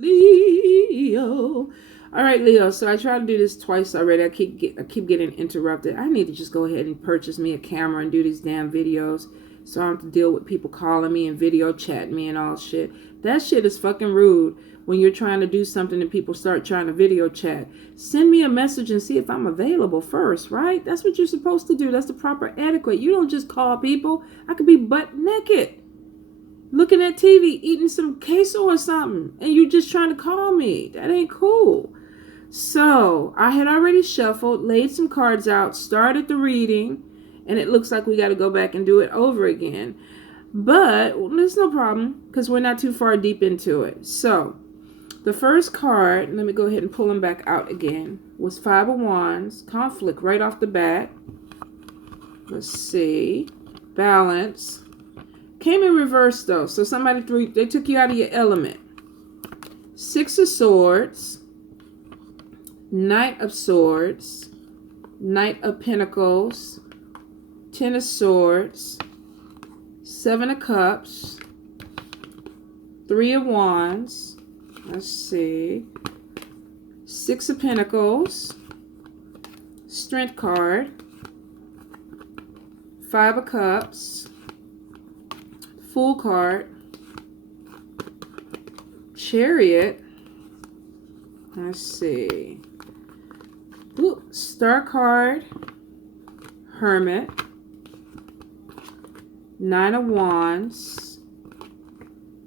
Leo. All right, Leo. So I tried to do this twice already. I keep getting interrupted. I need to just go ahead and purchase me a camera and do these damn videos, so I don't have to deal with people calling me and video chatting me and all shit. That shit is fucking rude. When you're trying to do something and people start trying to video chat, send me a message and see if I'm available first, right? That's what you're supposed to do. That's the proper etiquette. You don't just call people. I could be butt naked, looking at TV, eating some queso or something, and you just trying to call me. That ain't cool. So I had already shuffled, laid some cards out, started the reading, and it looks like we got to go back and do it over again. But there's no problem because we're not too far deep into it. So the first card, let me go ahead and pull them back out again, was Five of Wands, conflict right off the bat. Let's see. Balance. Came in reverse though, so they took you out of your element. Six of Swords, Knight of Swords, Knight of Pentacles, Ten of Swords, Seven of Cups, Three of Wands, let's see, Six of Pentacles, Strength card, Five of Cups, Fool card, Chariot, let's see, ooh, Star card, Hermit, Nine of Wands,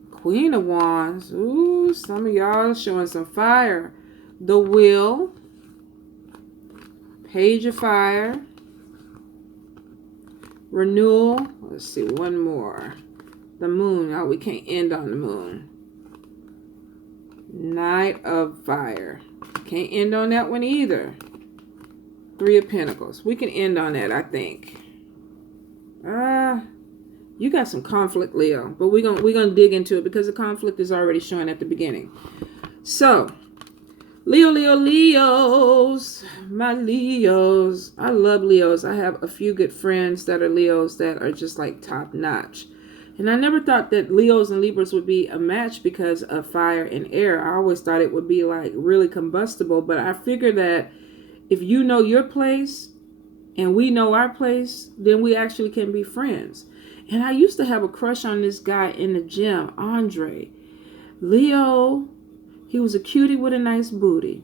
Queen of Wands. Ooh, some of y'all showing some fire. The Wheel, Page of Fire, Renewal. Let's see, one more. The Moon. Oh, we can't end on the Moon. Knight of Fire. Can't end on that one either. Three of Pentacles. We can end on that, I think. You got some conflict, Leo, but we're gonna dig into it because the conflict is already showing at the beginning. So, Leos, my Leos. I love Leos. I have a few good friends that are Leos that are just like top notch. And I never thought that Leos and Libras would be a match because of fire and air. I always thought it would be like really combustible, but I figure that if you know your place and we know our place, then we actually can be friends. And I used to have a crush on this guy in the gym, Andre. Leo, he was a cutie with a nice booty.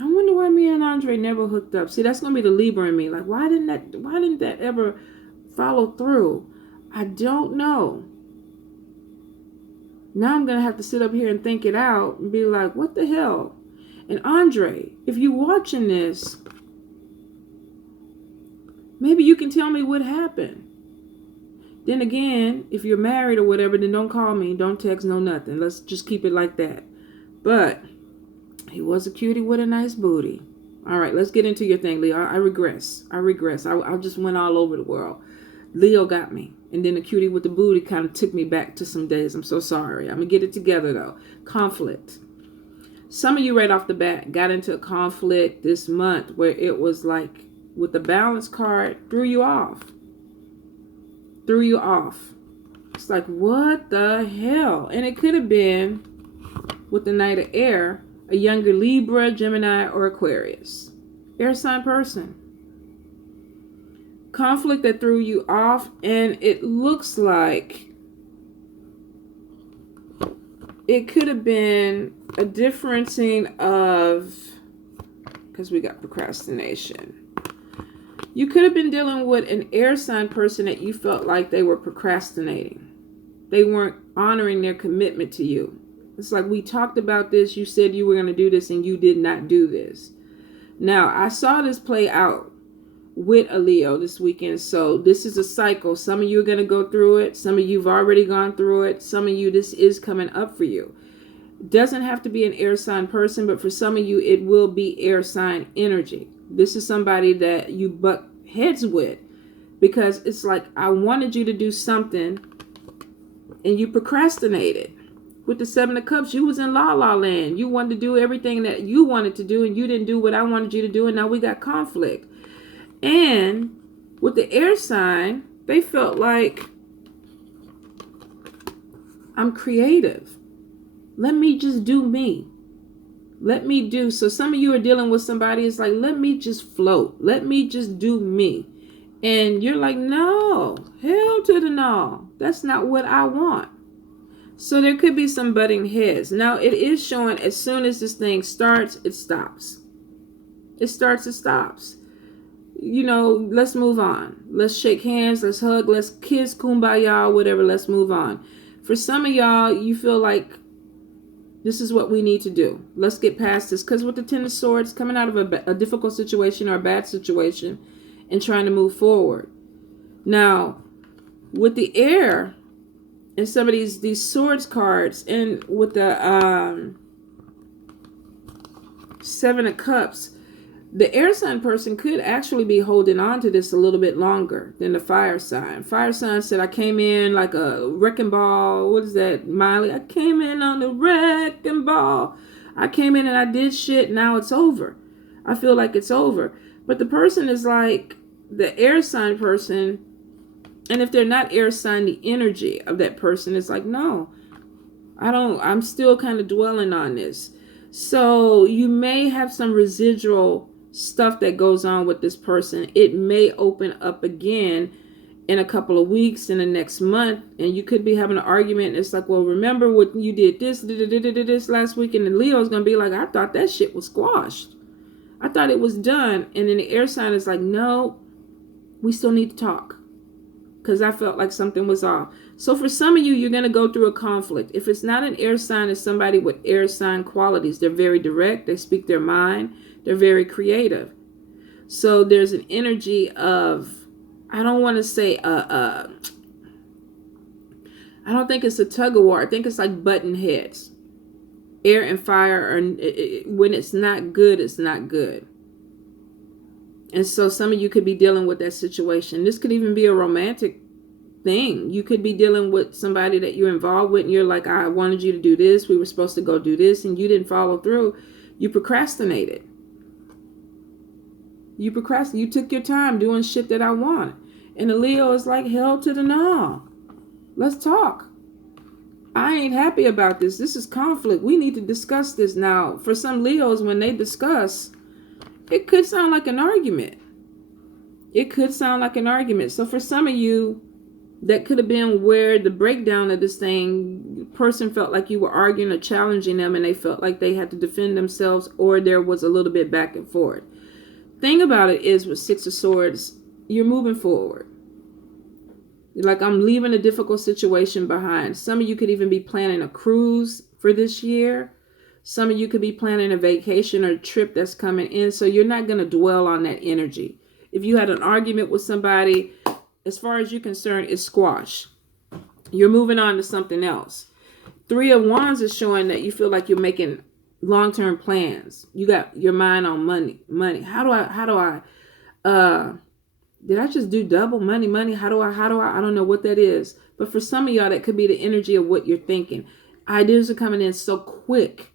I wonder why me and Andre never hooked up. See, that's gonna be the Libra in me. Like, why didn't that ever follow through? I don't know. Now I'm gonna have to sit up here and think it out and be like, what the hell? And Andre, if you're watching this, maybe you can tell me what happened. Then again, if you're married or whatever, then don't call me. Don't text, no nothing. Let's just keep it like that. But he was a cutie with a nice booty. All right, let's get into your thing, Leo. I regress. I just went all over the world. Leo got me. And then the cutie with the booty kind of took me back to some days. I'm so sorry. I'm going to get it together, though. Conflict. Some of you right off the bat got into a conflict this month where it was like, with the balance card, threw you off. It's like, what the hell? And it could have been, with the Knight of Air, a younger Libra, Gemini, or Aquarius. Air sign person. Conflict that threw you off, and it looks like it could have been a differencing of, because we got procrastination. You could have been dealing with an air sign person that you felt like they were procrastinating. They weren't honoring their commitment to you. It's like, we talked about this. You said you were going to do this and you did not do this. Now, I saw this play out with a Leo this weekend. So this is a cycle. Some of you are going to go through it. Some of you have already gone through it. Some of you, this is coming up for you. Doesn't have to be an air sign person, but for some of you, it will be air sign energy. This is somebody that you butt heads with because it's like, I wanted you to do something and you procrastinated. With the Seven of Cups, you was in la la land. You wanted to do everything that you wanted to do and you didn't do what I wanted you to do, and now we got conflict. And with the air sign, they felt like, I'm creative. Let me just do me. Let me do. So some of you are dealing with somebody, it's like, let me just float. Let me just do me. And you're like, no, hell to the no. That's not what I want. So there could be some butting heads. Now it is showing as soon as this thing starts, it stops. It starts, it stops. You know, let's move on. Let's shake hands, let's hug, let's kiss, kumbaya, whatever, let's move on. For some of y'all, you feel like this is what we need to do. Let's get past this. Because with the Ten of Swords, coming out of a difficult situation or a bad situation and trying to move forward. Now, with the air and some of these swords cards, and with the Seven of Cups, the air sign person could actually be holding on to this a little bit longer than the fire sign. Fire sign said, I came in like a wrecking ball. What is that, Miley? I came in on the wrecking ball. I came in and I did shit. Now it's over. I feel like it's over. But the person is like the air sign person. And if they're not air sign, the energy of that person is like, no, I'm still kind of dwelling on this. So you may have some residual stuff that goes on with this person. It may open up again in a couple of weeks, in the next month, and you could be having an argument. And it's like, well, remember what you did this last week, and then Leo's gonna be like, I thought that shit was squashed. I thought it was done. And then the air sign is like, no, we still need to talk, because I felt like something was off. So for some of you, you're going to go through a conflict. If it's not an air sign, it's somebody with air sign qualities. They're very direct. They speak their mind. They're very creative. So there's an energy of, I don't want to say, I don't think it's a tug of war. I think it's like button heads. Air and fire, are, when it's not good, it's not good. And so some of you could be dealing with that situation. This could even be a romantic thing. You could be dealing with somebody that you're involved with, and you're like, I wanted you to do this. We were supposed to go do this, and you didn't follow through. You procrastinated. You took your time doing shit that I want. And the Leo is like, hell to the no. Let's talk. I ain't happy about this. This is conflict. We need to discuss this now. For some Leos, when they discuss, it could sound like an argument. It could sound like an argument. So for some of you, that could have been where the breakdown of this thing, person felt like you were arguing or challenging them, and they felt like they had to defend themselves, or there was a little bit back and forth. Thing about it is, with Six of Swords, you're moving forward. Like, I'm leaving a difficult situation behind. Some of you could even be planning a cruise for this year. Some of you could be planning a vacation or a trip that's coming in. So you're not going to dwell on that energy. If you had an argument with somebody, as far as you're concerned, it's squash. You're moving on to something else. Three of Wands is showing that you feel like you're making long-term plans. You got your mind on money. How do I, did I just do double money? How do I, I don't know what that is. But for some of y'all, that could be the energy of what you're thinking. Ideas are coming in so quick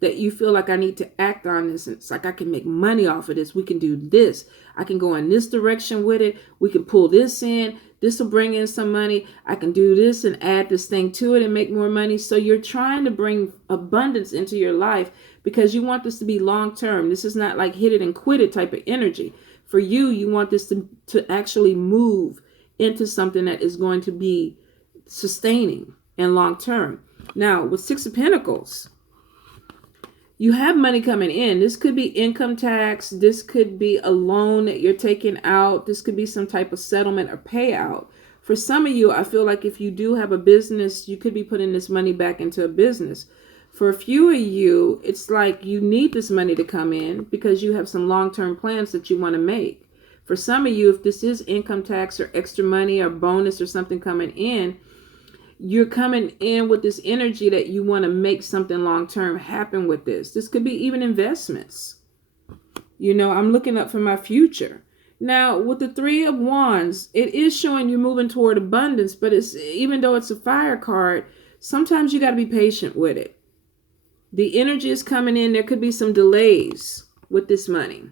that you feel like, I need to act on this. It's like, I can make money off of this. We can do this. I can go in this direction with it. We can pull this in. This will bring in some money. I can do this and add this thing to it and make more money. So you're trying to bring abundance into your life because you want this to be long term. This is not like hit it and quit it type of energy. For you, you want this to actually move into something that is going to be sustaining and long term. Now, with Six of Pentacles, you have money coming in. This could be income tax. This could be a loan that you're taking out. This could be some type of settlement or payout. For some of you, I feel like if you do have a business, you could be putting this money back into a business. For a few of you, it's like you need this money to come in because you have some long-term plans that you want to make. For some of you, if this is income tax or extra money or bonus or something coming in, you're coming in with this energy that you want to make something long-term happen with this. This could be even investments. You know, I'm looking up for my future. Now, with the Three of Wands, it is showing you moving toward abundance, but it's, even though it's a fire card, sometimes you got to be patient with it. The energy is coming in. There could be some delays with this money.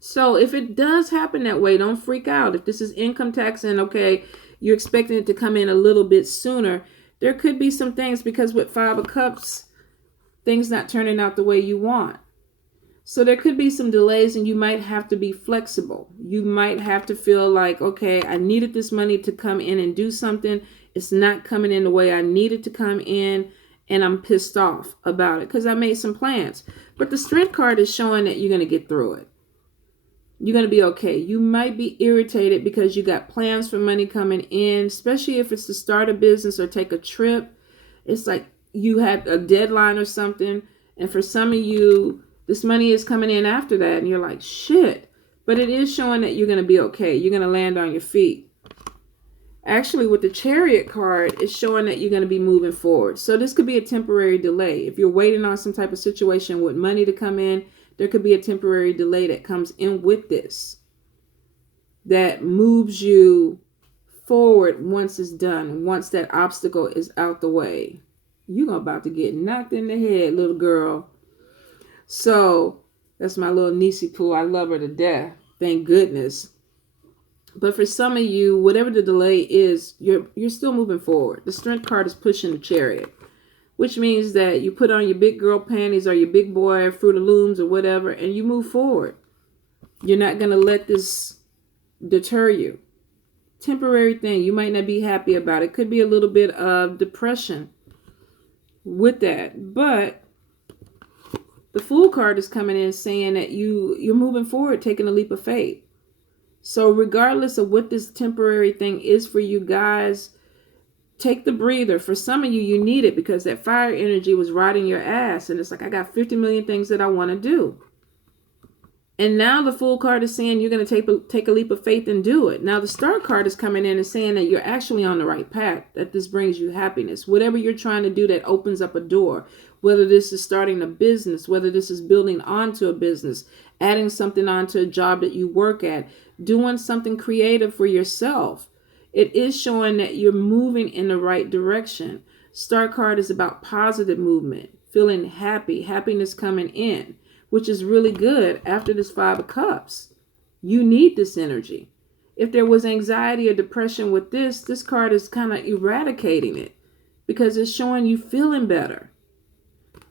So if it does happen that way, don't freak out. If this is income tax and okay, you're expecting it to come in a little bit sooner, There could be some things, because with Five of Cups, things not turning out the way you want. So there could be some delays, and you might have to be flexible. You might have to feel like, okay, I needed this money to come in and do something. It's not coming in the way I needed to come in, and I'm pissed off about it because I made some plans. But the Strength card is showing that you're going to get through it. You're going to be okay. You might be irritated because you got plans for money coming in, especially if it's to start a business or take a trip. It's like you had a deadline or something, and for some of you, this money is coming in after that, and you're like, shit. But it is showing that you're going to be okay. You're going to land on your feet. Actually, with the Chariot card, it's showing that you're going to be moving forward. So this could be a temporary delay. If you're waiting on some type of situation with money to come in, there could be a temporary delay that comes in with this, that moves you forward once it's done, once that obstacle is out the way. You're about to get knocked in the head, little girl. So that's my little niecey poo. I love her to death. Thank goodness. But for some of you, whatever the delay is, you're still moving forward. The Strength card is pushing the Chariot, which means that you put on your big girl panties or your big boy Fruit of Looms or whatever, and you move forward. You're not going to let this deter you. Temporary thing. You might not be happy about it. Could be a little bit of depression with that. But the Fool card is coming in saying that you're moving forward, taking a leap of faith. So regardless of what this temporary thing is for you guys, take the breather. For some of you, you need it because that fire energy was riding your ass. And it's like, I got 50 million things that I want to do. And now the Fool card is saying you're going to take a leap of faith and do it. Now the Star card is coming in and saying that you're actually on the right path, that this brings you happiness. Whatever you're trying to do that opens up a door, whether this is starting a business, whether this is building onto a business, adding something onto a job that you work at, doing something creative for yourself. It is showing that you're moving in the right direction. Star card is about positive movement, feeling happy, happiness coming in, which is really good after this Five of Cups. You need this energy. If there was anxiety or depression with this card is kind of eradicating it because it's showing you feeling better.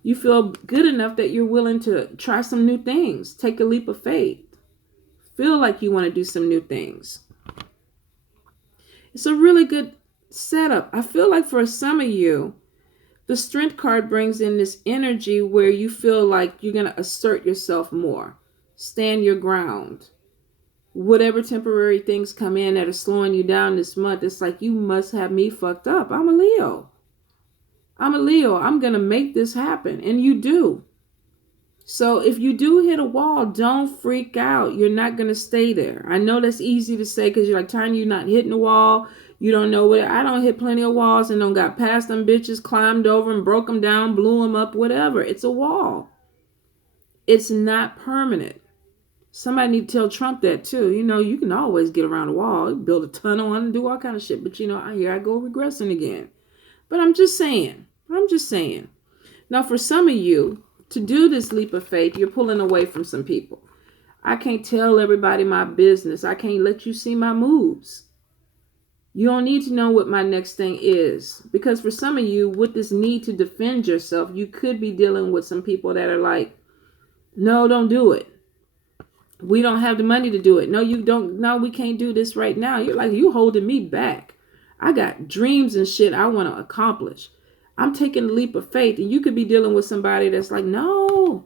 You feel good enough that you're willing to try some new things, take a leap of faith, feel like you want to do some new things. It's a really good setup. I feel like for some of you, the Strength card brings in this energy where you feel like you're going to assert yourself more, stand your ground. Whatever temporary things come in that are slowing you down this month, it's like, you must have me fucked up. I'm a Leo. I'm going to make this happen. And you do. So if you do hit a wall, don't freak out. You're not going to stay there. I know that's easy to say because you're like, Tanya, you're not hitting the wall. You don't know what. I don't hit plenty of walls and don't got past them bitches, climbed over and broke them down, blew them up, whatever. It's a wall. It's not permanent. Somebody need to tell Trump that too. You know, you can always get around a wall, build a tunnel on and do all kind of shit. But you know, here I go regressing again. But I'm just saying. Now for some of you, to do this leap of faith, you're pulling away from some people. I can't tell everybody my business. I can't let you see my moves. You don't need to know what my next thing is. Because for some of you, with this need to defend yourself, you could be dealing with some people that are like, no, don't do it. We don't have the money to do it. No, you don't. No, we can't do this right now. You're like, you holding me back. I got dreams and shit I want to accomplish. I'm taking a leap of faith. And you could be dealing with somebody that's like, no,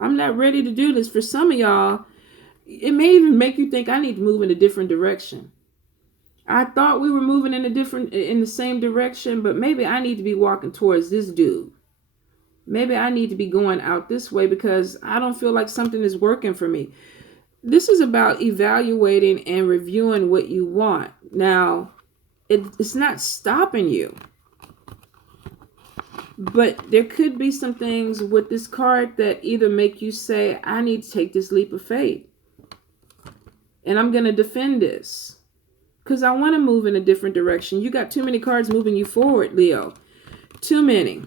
I'm not ready to do this. For some of y'all, it may even make you think I need to move in a different direction. I thought we were moving in the same direction, but maybe I need to be walking towards this dude. Maybe I need to be going out this way because I don't feel like something is working for me. This is about evaluating and reviewing what you want. Now, it's not stopping you. But there could be some things with this card that either make you say, I need to take this leap of faith. And I'm going to defend this. Because I want to move in a different direction. You got too many cards moving you forward, Leo. Too many.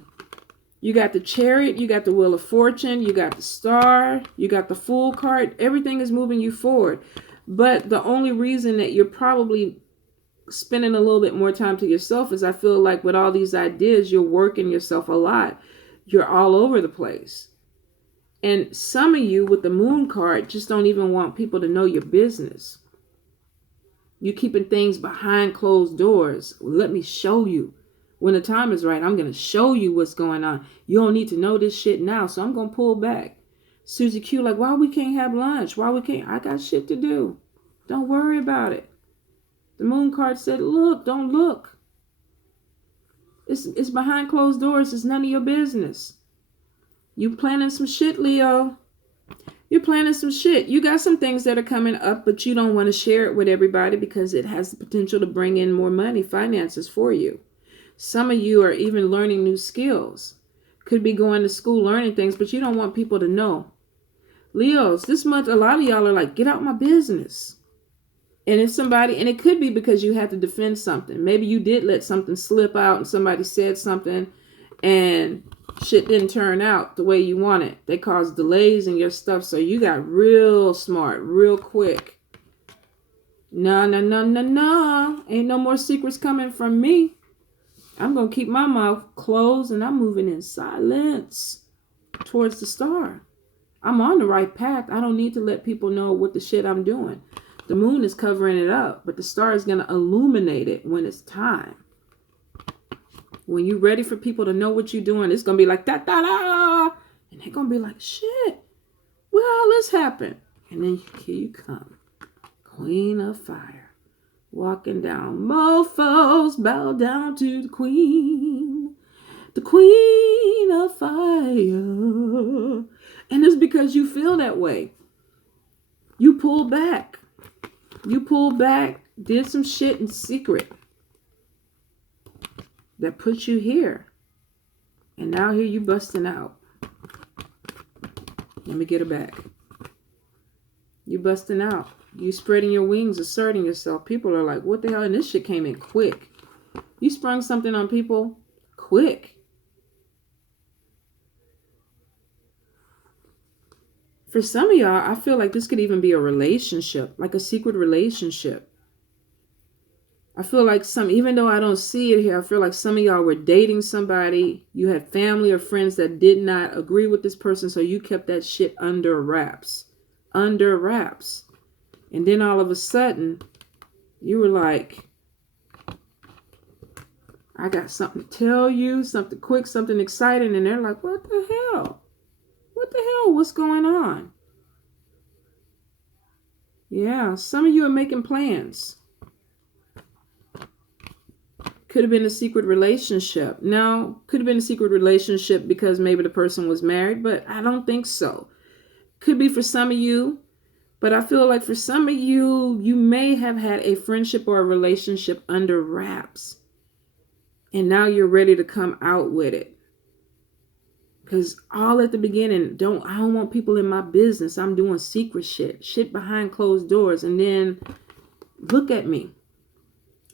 You got the Chariot, you got the Wheel of Fortune, you got the Star, you got the Fool card. Everything is moving you forward. But the only reason that you're probably spending a little bit more time to yourself is I feel like with all these ideas, you're working yourself a lot. You're all over the place. And some of you with the moon card just don't even want people to know your business. You're keeping things behind closed doors. Let me show you. When the time is right, I'm going to show you what's going on. You don't need to know this shit now, so I'm going to pull back. Susie Q, like, why we can't have lunch? Why we can't? I got shit to do. Don't worry about it. The moon card said, look, don't look. It's behind closed doors. It's none of your business. You planning some shit, Leo. You're planning some shit. You got some things that are coming up, but you don't want to share it with everybody because it has the potential to bring in more money, finances for you. Some of you are even learning new skills. Could be going to school, learning things, but you don't want people to know. Leos, this month, a lot of y'all are like, get out my business. And if somebody, and it could be because you had to defend something. Maybe you did let something slip out and somebody said something and shit didn't turn out the way you wanted. They caused delays in your stuff. So you got real smart, real quick. No. Ain't no more secrets coming from me. I'm going to keep my mouth closed and I'm moving in silence towards the star. I'm on the right path. I don't need to let people know what the shit I'm doing. The moon is covering it up, but the star is going to illuminate it when it's time. When you're ready for people to know what you're doing, it's going to be like, da-da-da. And they're going to be like, shit, where all this happened? And then here you come. Queen of Fire. Walking down. Mofos bow down to the queen. The Queen of Fire. And it's because you feel that way. You pull back. You pulled back, did some shit in secret that put you here. And now here you busting out. Let me get it back. You busting out. You spreading your wings, asserting yourself. People are like, what the hell? And this shit came in quick. You sprung something on people quick. For some of y'all, I feel like this could even be a relationship, like a secret relationship. I feel like even though I don't see it here, I feel like some of y'all were dating somebody. You had family or friends that did not agree with this person, so you kept that shit under wraps. Under wraps. And then all of a sudden, you were like, I got something to tell you, something quick, something exciting. And they're like, what the hell? What the hell? What's going on? Yeah, some of you are making plans. Could have been a secret relationship. Now, could have been a secret relationship because maybe the person was married, but I don't think so. Could be for some of you, but I feel like for some of you, you may have had a friendship or a relationship under wraps. And now you're ready to come out with it. Because all at the beginning, I don't want people in my business. I'm doing secret shit behind closed doors. And then look at me.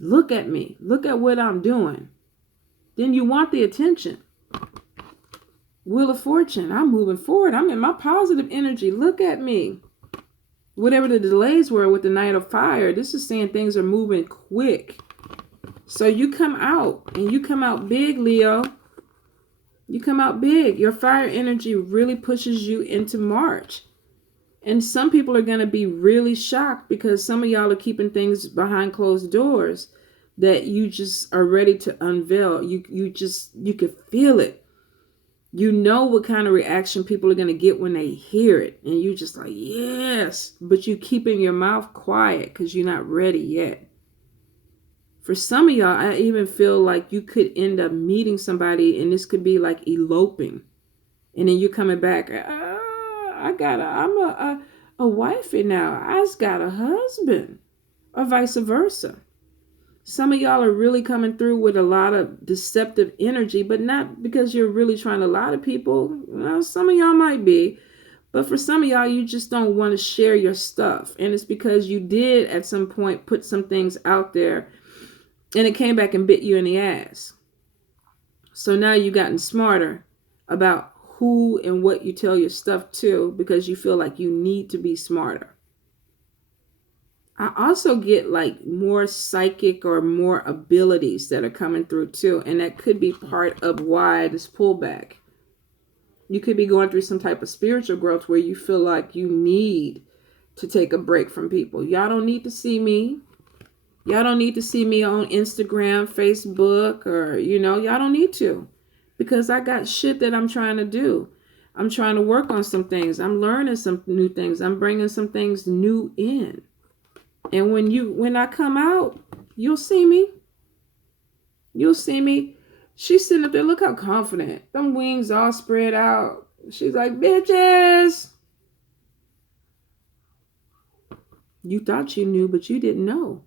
Look at me. Look at what I'm doing. Then you want the attention. Wheel of Fortune. I'm moving forward. I'm in my positive energy. Look at me. Whatever the delays were with the Knight of Fire, this is saying things are moving quick. So you come out and you come out big, Leo. You come out big. Your fire energy really pushes you into March. And some people are going to be really shocked because some of y'all are keeping things behind closed doors that you just are ready to unveil. You can feel it. You know what kind of reaction people are going to get when they hear it. And you just like, yes. But you keeping your mouth quiet because you're not ready yet. For some of y'all, I even feel like you could end up meeting somebody and this could be like eloping. And then you're coming back, I'm a wifey now. I just got a husband. Or vice versa. Some of y'all are really coming through with a lot of deceptive energy, but not because you're really trying to lie to people. Well, some of y'all might be. But for some of y'all, you just don't want to share your stuff. And it's because you did at some point put some things out there and it came back and bit you in the ass. So now you've gotten smarter about who and what you tell your stuff to because you feel like you need to be smarter. I also get like more psychic or more abilities that are coming through too. And that could be part of why this pullback. You could be going through some type of spiritual growth where you feel like you need to take a break from people. Y'all don't need to see me. Y'all don't need to see me on Instagram, Facebook, or, y'all don't need to. Because I got shit that I'm trying to do. I'm trying to work on some things. I'm learning some new things. I'm bringing some things new in. And when I come out, you'll see me. You'll see me. She's sitting up there. Look how confident. Them wings all spread out. She's like, bitches. You thought you knew, but you didn't know.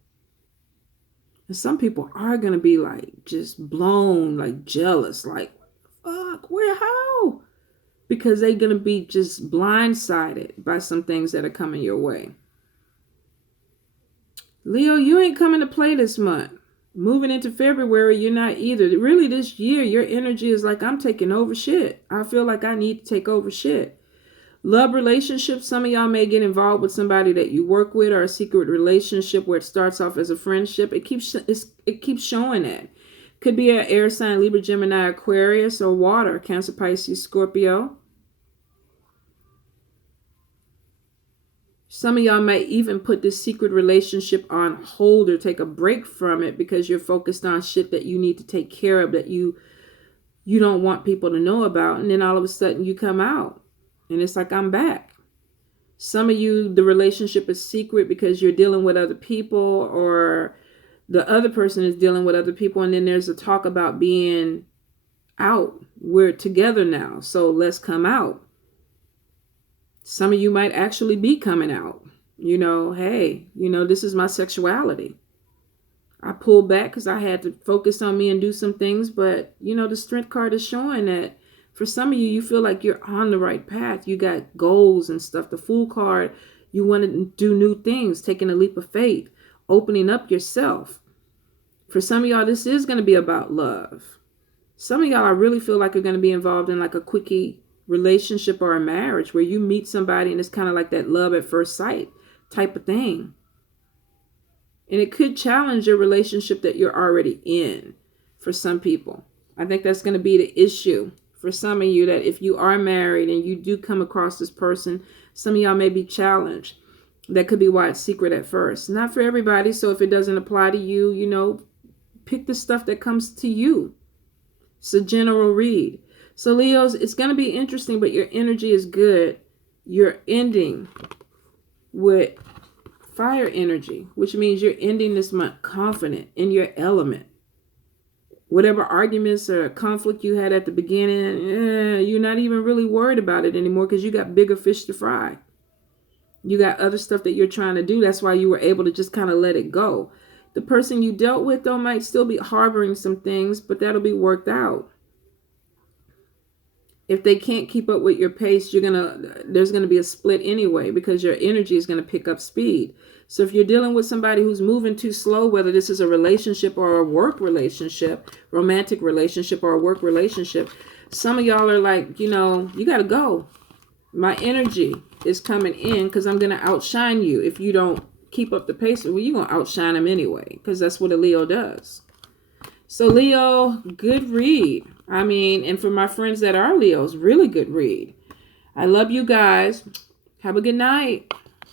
And some people are going to be like just blown, like jealous, like, fuck, where, how? Because they're going to be just blindsided by some things that are coming your way. Leo, you ain't coming to play this month. Moving into February, you're not either. Really, this year, your energy is like, I'm taking over shit. I feel like I need to take over shit. Love relationships, some of y'all may get involved with somebody that you work with, or a secret relationship where it starts off as a friendship. It keeps showing that. Could be an air sign, Libra, Gemini, Aquarius, or water, Cancer, Pisces, Scorpio. Some of y'all might even put this secret relationship on hold or take a break from it because you're focused on shit that you need to take care of, that you don't want people to know about. And then all of a sudden you come out and it's like, I'm back. Some of you, the relationship is secret because you're dealing with other people, or the other person is dealing with other people. And then there's a talk about being out. We're together now, so let's come out. Some of you might actually be coming out. Hey, this is my sexuality. I pulled back because I had to focus on me and do some things. But, the Strength card is showing that for some of you, you feel like you're on the right path. You got goals and stuff. The Fool card, you want to do new things, taking a leap of faith, opening up yourself. For some of y'all, this is going to be about love. Some of y'all, I really feel like are going to be involved in like a quickie relationship or a marriage where you meet somebody and it's kind of like that love at first sight type of thing. And it could challenge your relationship that you're already in for some people. I think that's going to be the issue for some of you, that if you are married and you do come across this person, some of y'all may be challenged. That could be why it's secret at first. Not for everybody. So if it doesn't apply to you, pick the stuff that comes to you. It's a general read. So Leos, it's going to be interesting, but your energy is good. You're ending with fire energy, which means you're ending this month confident in your element. Whatever arguments or conflict you had at the beginning, you're not even really worried about it anymore because you got bigger fish to fry. You got other stuff that you're trying to do. That's why you were able to just kind of let it go. The person you dealt with, though, might still be harboring some things, but that'll be worked out. If they can't keep up with your pace, there's going to be a split anyway because your energy is going to pick up speed. So if you're dealing with somebody who's moving too slow, whether this is a relationship or a work relationship, romantic relationship or a work relationship, some of y'all are like, you got to go. My energy is coming in because I'm going to outshine you. If you don't keep up the pace, well, you're going to outshine them anyway because that's what a Leo does. So Leo, good read. And for my friends that are Leos, really good read. I love you guys. Have a good night.